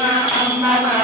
alma, alma.